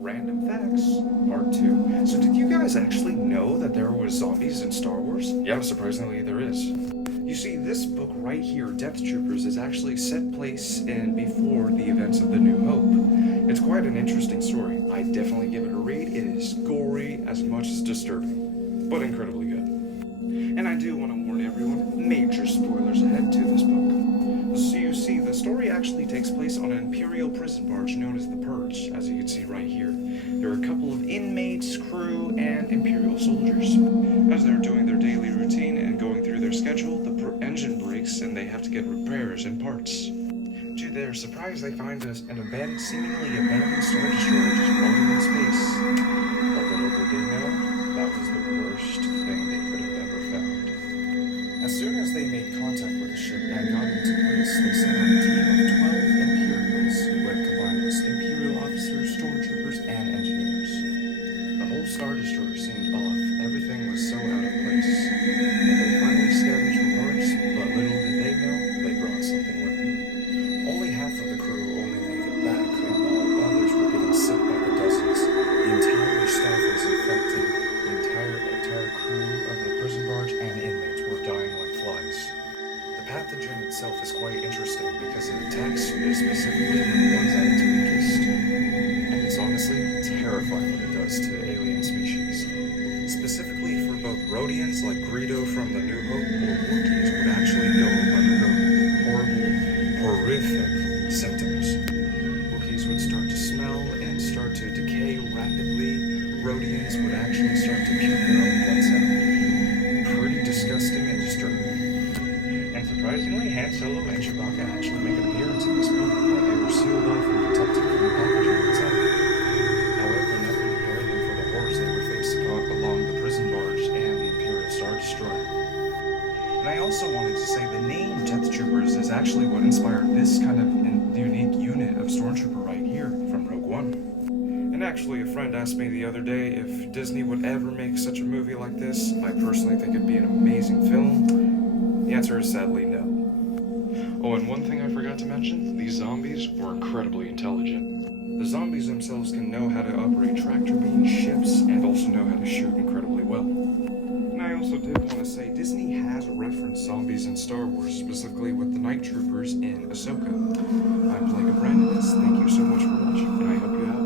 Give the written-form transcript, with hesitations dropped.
Random Facts, Part 2. So did you guys actually know that there was zombies in Star Wars? Yeah, surprisingly there is. You see, this book right here, Death Troopers, is actually set place in before the events of The New Hope. It's quite an interesting story. I definitely give it a read. It is gory as much as disturbing, but incredibly good. And I do want to warn everyone, major spoilers ahead to this book. So you see, the story actually takes place on an Imperial prison barge known as the Purge, as you can see right here. There are a couple of inmates, crew, and Imperial soldiers. As they're doing their daily routine and going through their schedule, the engine breaks and they have to get repairs and parts. To their surprise, they find an seemingly abandoned Star Destroyer just floating in space. But little did they know, that was the worst thing they could have ever found. As soon as they made contact with the ship and got into place, they saw a team of 12 Imperials, who had combined with Imperial officers, stormtroopers, and engineers. The whole Star Destroyer seemed off. Everything was so out of place. And they finally scavenged for parts, but little did they know, they brought something with them. Only half of the crew only made it back, and while others were getting sick by the dozens, the entire staff was infected. The entire crew of the prison barge and inmates were dying like flies. The pathogen itself is quite interesting because it attacks specifically the ones at its weakest. And it's honestly terrifying what it does to alien species. Specifically for both Rhodians like Greedo from The New Hope or Wookiees would actually undergo horrific symptoms. Wookiees would start to smell and start to decay rapidly. Rhodians would actually start to puke their own guts out. Pretty disgusting and disturbing. And surprisingly, Han Solo and Chewbacca actually make an appearance in this book, where they were sealed off and protected from the pathogen itself. However, nothing prepared them for the horrors they would face along the prison barge and the Imperial Star Destroyer. And I also wanted to say the name Death Troopers is actually what inspired this kind of unique unit of Stormtrooper right here from Rogue One. And actually, a friend asked me the other day if Disney would ever make such a movie like this. I personally think it'd be an amazing film. The answer is sadly no. Oh, and one thing I forgot to mention, these zombies were incredibly intelligent. The zombies themselves can know how to operate tractor beams, ships, and also know how to shoot incredibly well. And I also did want to say Disney has referenced zombies in Star Wars, specifically with the Night Troopers in Ahsoka. I'm Blake Brandon. Thank you so much for watching, and I hope you have